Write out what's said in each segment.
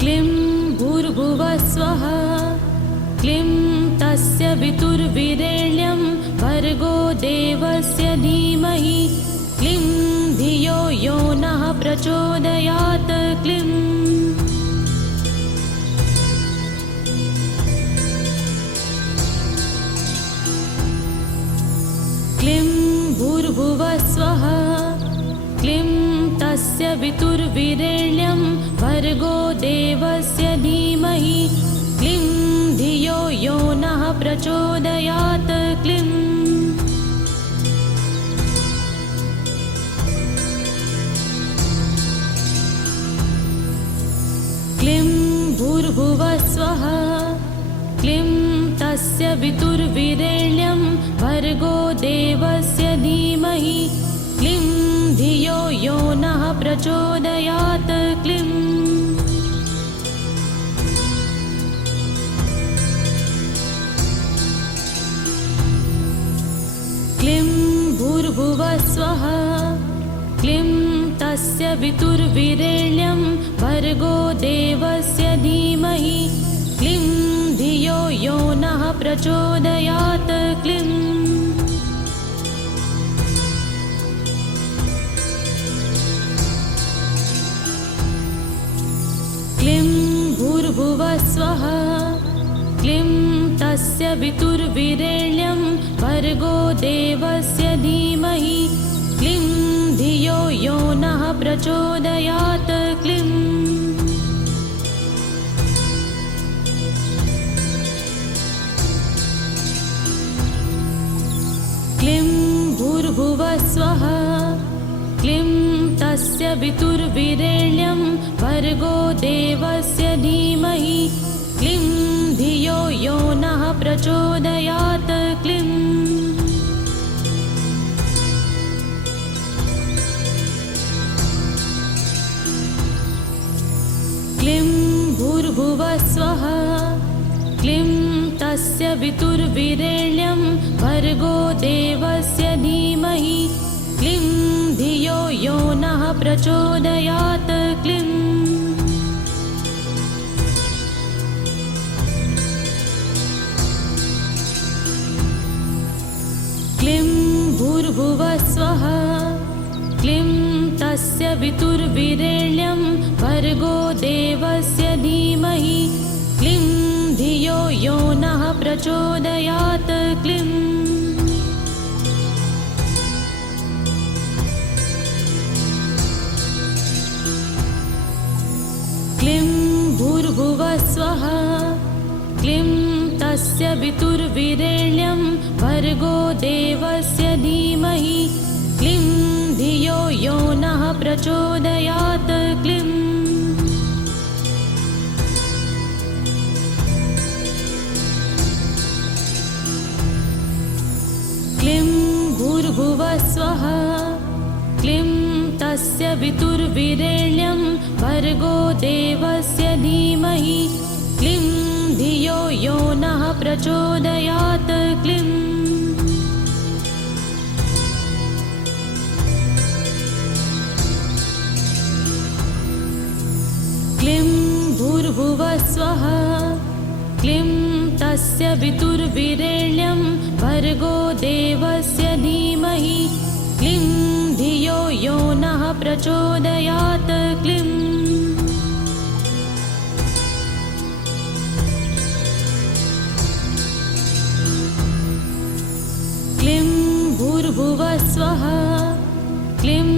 क्लीं भूर्भुवः स्वः क्लीं तस्य वितुर्वीरेण्यं भर्गो देवस्य धीमहि क्लीं धियो यो नः प्रचोदयात् क्लीं क्लीं भूर्भुवः स्वः क्लीं तस्य वितुर्वीरेण्यं भर्गो देवस्य धीमहि क्लीं धियो यो नः प्रचोदयात् क्लीं क्लीं भूर्भुवः स्वः क्लीं तस्य वितुर्वीरेण्यं भर्गो देवस्य धीमहि क्लीं धियो यो नः प्रचोदयात् क्लीं क्लीं भूर्भुवः स्वः क्लीं तस्य वितुर्वीरेण्यं भर्गो देवस्य धीमहि क्लीं धियो यो नः प्रचोदयात् क्लीं क्लीं भूर्भुवः स्वः क्लीं तस्य वितुर्वीरेण्यं भर्गो देवस्य धीमहि क्लीं धियो यो नः प्रचोदयात् क्लीं क्लीं भूर्भुवः स्वः क्लीं तस्य वितुर्वीरेण्यं भर्गो देवस्य धीमहि क्लीं धियो यो नः प्रचोदयात् क्लीं क्लीं भूर्भुवः स्वः क्लीं तस्य वितुर्वीरेण्यं भर्गो देवस्य धीमहि क्लीं धियो यो नः प्रचोदयात् क्लीं क्लीं भूर्भुवः स्वः क्लीं तस्य वितुर्वीरेण्यं भर्गो देवस्य धीमहि क्लीं धियो यो नः प्रचोदयात् क्लीं क्लीं भूर्भुवः स्वः क्लीं तस्य वितुर्वीरेण्यं भर्गो देवस्य धीमहि क्लीं धियो यो नः प्रचोदयात् क्लीं क्लीं भूर्भुवः स्वः क्लीं तस्य वितुर्वीरेण्यं भर्गो देवस्य धीमहि क्लीं धियो यो नः प्रचोदयात् क्लीं क्लीं भूर्भुवः स्वः क्लीं तस्य वितुर्वीरेण्यं भर्गो देवस्य धीमहि क्लीं धियो यो नः प्रचोदयात् क्लीं क्लीं भूर्भुवः स्वः क्लीं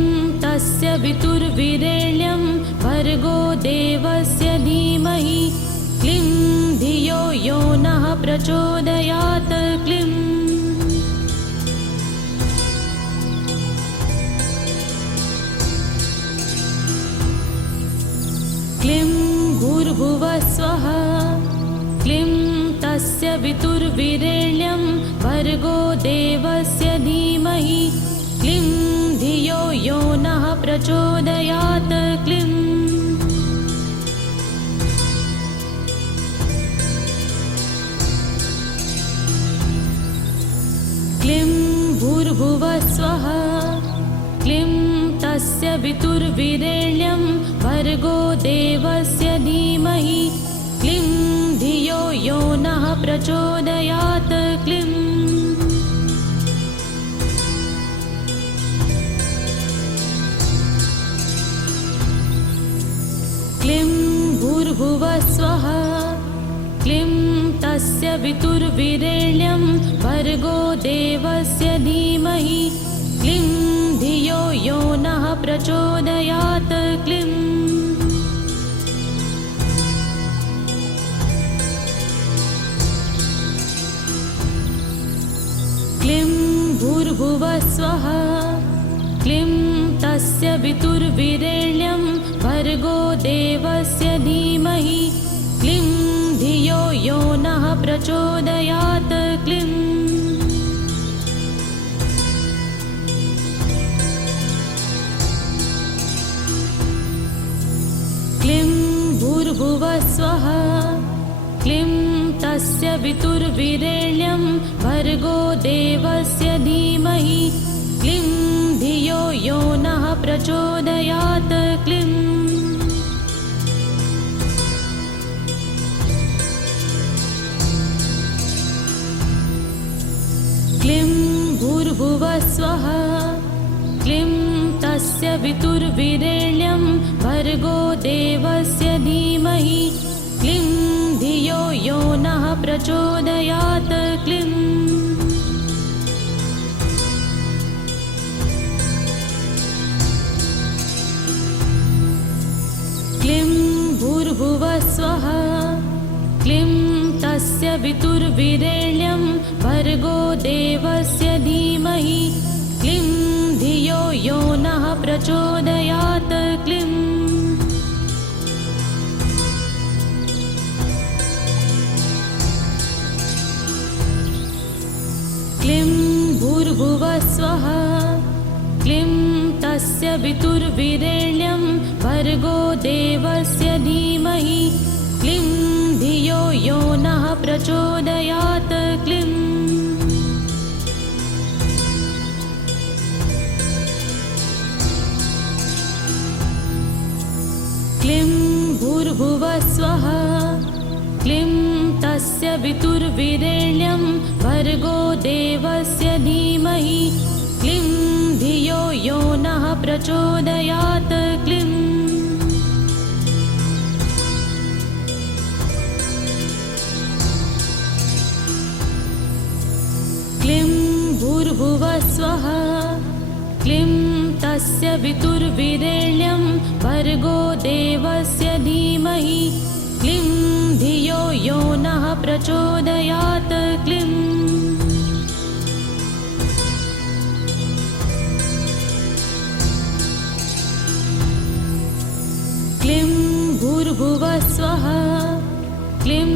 तस्य वितुर्वीरेण्यं भर्गो देवस्य धीमहि क्लीं धियो यो नः प्रचोदयात् क्लीं क्लीं भूर्भुवः स्वः क्लीं तस्य वितुर्वीरेण्यं भर्गो देवस्य धीमहि क्लीं धियो यो नः प्रचोदयात् क्लीं क्लीं भूर्भुवः स्वः क्लीं तस्य वितुर्वीरेण्यं भर्गो देवस्य धीमहि क्लीं धियो यो नः प्रचोदयात् क्लीं क्लीं भूर्भुवः स्वः क्लीं तस्य वितुर्विरेण्यं भर्गो देवस्य धीमहि क्लीं धियो यो नः प्रचोदयात् क्लीं क्लीं भूर्भुवः स्वः क्लीं तस्य वितुर्विरेण्यं भर्गो देवस्य धीमहि क्लीं धियो यो नः प्रचोदयात् क्लीं क्लीं भूर्भुवः स्वः क्लीं तस्य वितुर्विरेण्यं भर्गो देवस्य धीमहि क्लीं धियो यो नः प्रचोदयात् क्लीं क्लीं भूर्भुवः स्वः क्लीं तस्य वितुर्विरेण्यं भर्गो देवस्य धीमहि क्लीं धियो यो नः प्रचोदयात् क्लीं क्लीं भूर्भुवः स्वः क्लीं तस्य वितुर्विरेण्यं भर्गो देवस्य धीमहि क्लीं धियो यो नः प्रचोदयात् क्लीं क्लीं भूर्भुवः स्वः क्लीं तस्य वितुर्विरेण्यं भर्गो देवस्य धीमहि क्लीं धियो यो नः प्रचोदयात् क्लीं क्लीं भूर्भुवः स्वः क्लीं तस्य वितुर्विरेण्यं भर्गो देवस्य धीमहि क्लीं धियो यो नः प्रचोदयात् क्लीं क्लीं भूर्भुवः स्वः क्लीं तस्य वितुर्विरेण्यं भर्गो देवस्य धीमहि क्लीं धियो यो नः प्रचोदयात् क्लीं क्लीं भूर्भुवः स्वः क्लीं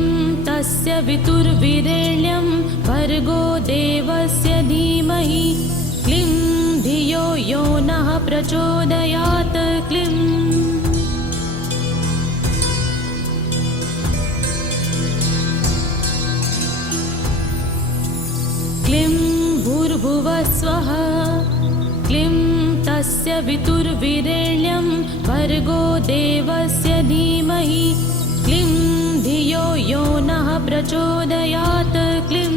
तस्य वितुर्विरेण्यं भर्गो देवस्य धीमहि क्लीं धियो यो नः प्रचोदयात् क्लीं क्लीं भूर्भुवः स्वः क्लीं तस्य वितुर्विरेण्यं भर्गो देवस्य धीमहि क्लीं धियो यो नः प्रचोदयात् क्लीं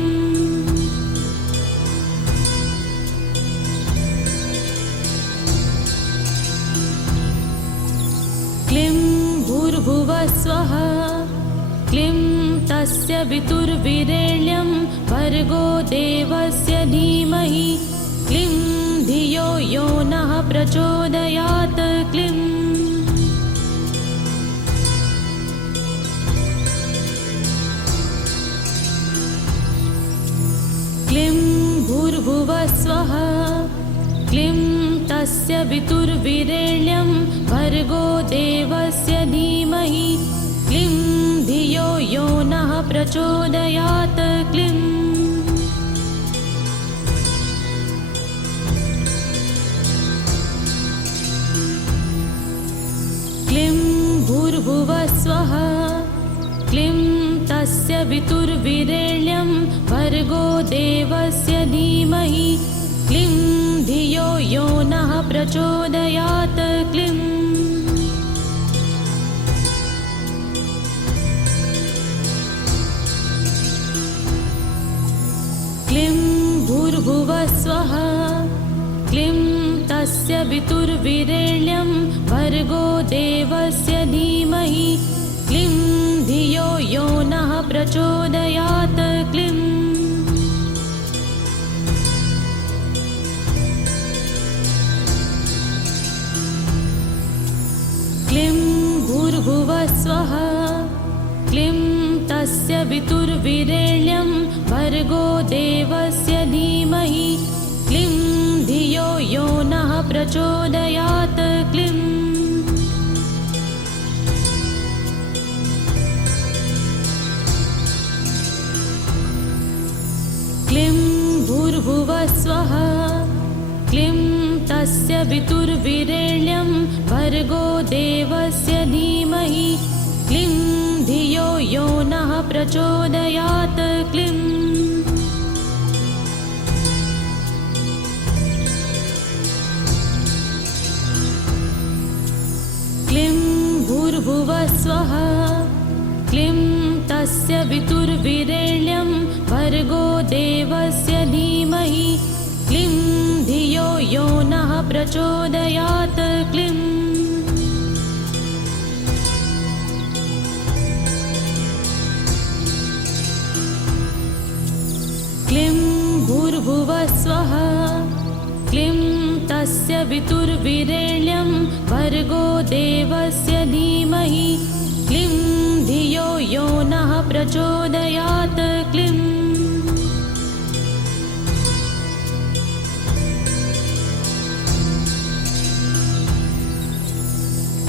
क्लीं भूर्भुवः स्वः क्लीं तस्य वितुर्विरेण्यं भर्गो देवस्य धीमहि क्लीं धियो यो नः प्रचोदयात् क्लीं क्लीं भूर्भुवः स्वः क्लीं तस्य वितुर्विरेण्यं भर्गो देवस्य धीमहि क्लीं धियो यो नः प्रचोदयात् क्लीं क्लीं भूर्भुवः स्वः क्लीं तस्य वितुर्विरेण्यं भर्गो देवस्य धीमहि क्लीं धियो यो नः प्रचोदयात् क्लीं भूर्भुवः स्वः क्लीं तस्य वितुर्विरेण्यं भर्गो देवस्य धीमहि क्लीं धियो यो नः प्रचोदयात् क्लीं क्लीं भूर्भुवः स्वः क्लीं तस्य वितुर्विरेण्यं भर्गो देवस्य धीमहि क्लीं धियो यो नः प्रचोदयात् क्लीं क्लीं भूर्भुवः स्वः क्लीं तस्य वितुर्विरेण्यं भर्गो देवस्य धीमहि क्लीं धियो यो नः प्रचोदयात् क्लीं क्लीं भूर्भुवः स्वः क्लीं तस्य वितुर्विरेण्यं भर्गो देवस्य धीमहि क्लीं धियो यो नः प्रचोदयात् क्लीं क्लीं भूर्भुवः स्वः क्लीं तस्य वितुर्विरेण्यं भर्गो देवस्य धीमहि क्लीं धियो यो नः प्रचोदयात् क्लीं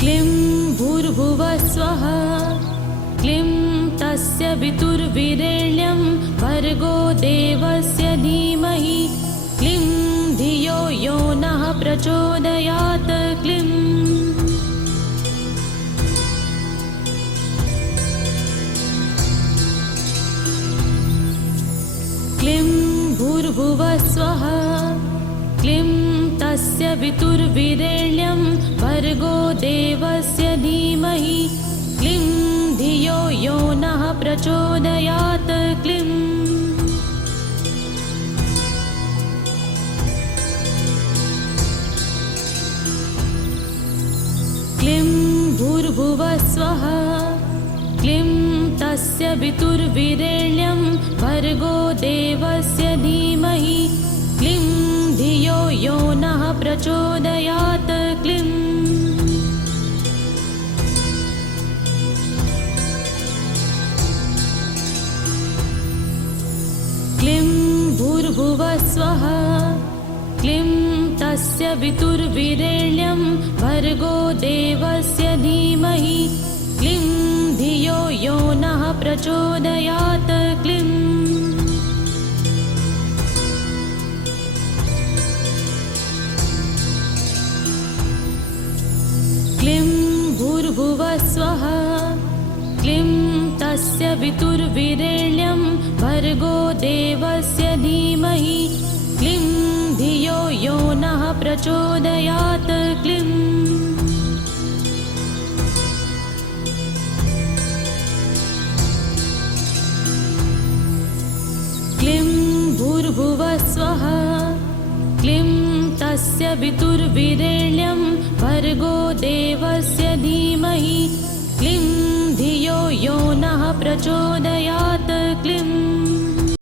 क्लीं भूर्भुवः स्वः क्लीं तस्य वितुर्विरेण्यं भर्गो देवस्य धीमहि क्लीं धियो यो नः प्रचोदयात् क्लीं क्लीं भूर्भुवः स्वः क्लीं तस्य वितुर्विरेण्यं भर्गो देवस्य धीमहि क्लीं धियो यो नः प्रचोदयात् क्लीं क्लीं भूर्भुवः स्वः क्लीं तस्य वितुर्विरेण्यं भर्गो देवस्य धीमहि क्लीं धियो यो नः प्रचोदयात् क्लीं क्लीं भूर्भुवः स्वः क्लीं तस्य वितुर्विरेण्यं भर्गो देवस्य धीमहि क्लीं धियो यो नः प्रचोदयात् क्लीं क्लीं भूर्भुवः स्वः क्लीं तस्य वितुर्विरेण्यं भर्गो देवस्य धीमहि क्लीं धियो यो नः प्रचोदयात् क्लीं क्लीं भूर्भुवः स्वः क्लीं तस्य वितुर्विरेण्यं भर्गो देवस्य धीमहि क्लीं धियो यो नः प्रचोदयात्